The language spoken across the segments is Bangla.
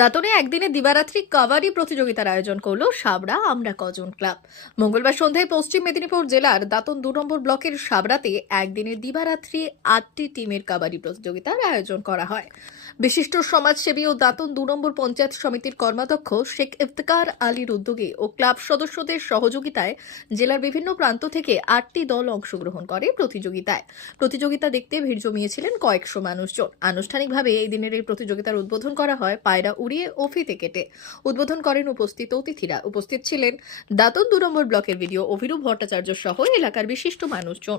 দাঁতনে একদিনে দিবারাত্রি কাবাডি প্রতিযোগিতার আয়োজন করল সাবড়া আমরা কজন ক্লাব। মঙ্গলবার সন্ধ্যায় পশ্চিম মেদিনীপুর জেলার দাঁতন দু নম্বর ব্লকের সাবড়াতে একদিনে দিবারাত্রি আটটি টিমের কাবাডি প্রতিযোগিতার আয়োজন করা হয়। বিশিষ্ট সমাজসেবী ও দাঁতন দু নম্বর পঞ্চায়েত সমিতির কর্মাধ্যক্ষ শেখ ইফতেকার আলীর উদ্যোগে ও ক্লাব সদস্যদের সহযোগিতায় জেলার বিভিন্ন প্রান্ত থেকে আটটি দল অংশগ্রহণ করে প্রতিযোগিতায়। প্রতিযোগিতা দেখতে ভিড় জমিয়েছিলেন কয়েকশো মানুষজন। আনুষ্ঠানিকভাবে এই দিনের এই প্রতিযোগিতার উদ্বোধন করা হয় পায়রা উড়িয়ে ও ফিতে কেটে। উদ্বোধন করেন উপস্থিত অতিথিরা। উপস্থিত ছিলেন দাতন দু নম্বর ব্লকের ভিডিও অভিরূপ ভট্টাচার্য সহ এলাকার বিশিষ্ট মানুষজন।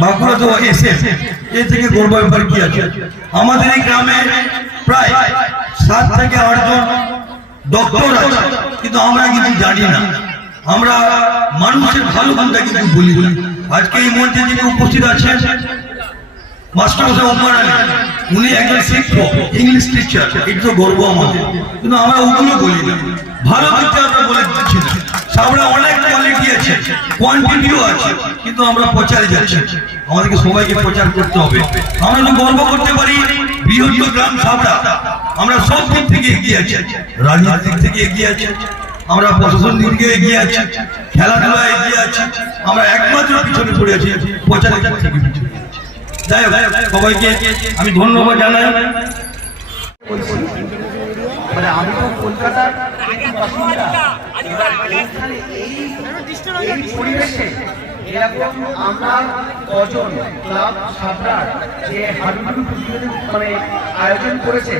বাঁকুড়াতে ও এসে, এ থেকে গর্ব ব্যাপার কি আছে? আমাদের এই গ্রামে প্রায় সাত থেকে আটজন ডক্টর আছে, কিন্তু আমরা কিছু জানি না। আমরা মানুষের ভালো মন্দা কিন্তু বলি? না। আজকে এই মঞ্চে যিনি উপস্থিত আছেন মাস্টার উনি একজন শিক্ষক ইংলিশ টিচার এটা তো গর্ব আমাদের। কিন্তু আমরা ওগুলো বলি না। ভালো দিকটা আমরা বলে দিচ্ছি না। সামনে অনেক কোয়ান্টিটিও আছে, কিন্তু আমরা প্রচারে যাচ্ছি আমাদেরকে সবাইকে প্রচার করতে হবে। আমরা তো গর্ব করতে পারি, বৃহত্তর গ্রাম সাবড়া, আমরা সব দিক থেকে এগিয়ে আছি। রাজনীতিক থেকে এগিয়ে আছি। আমরা প্রশাসন দিক এগিয়ে আছি। খেলাধুলা এগিয়ে আছি। আমরা একমাত্র পিছনে পড়ে আছি। প্রচারের যাই হোক, সবাইকে আমি ধন্যবাদ জানাই। মানে আমি তো কলকাতার এই পরিবেশে আমরা কজন ক্লাব যে মানে আয়োজন করেছে,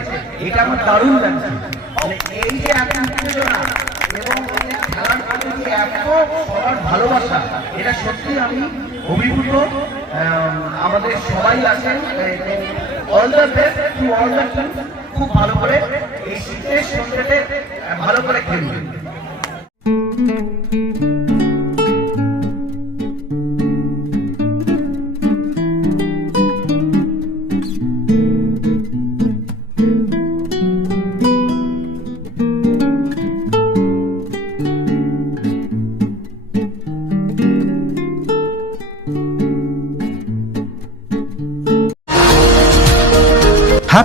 এটা আমার দারুণ লাগছে। মানে এই যে উত্তেজনা এবং খেলার প্রতি এত সবার ভালোবাসা, এটা সত্যি আমি অভিভূত। আমাদের সবাই আছেন all the best to all the খুব ভালো করে এই শীতের সন্ধ্যেতে ভালো করে খেলবেন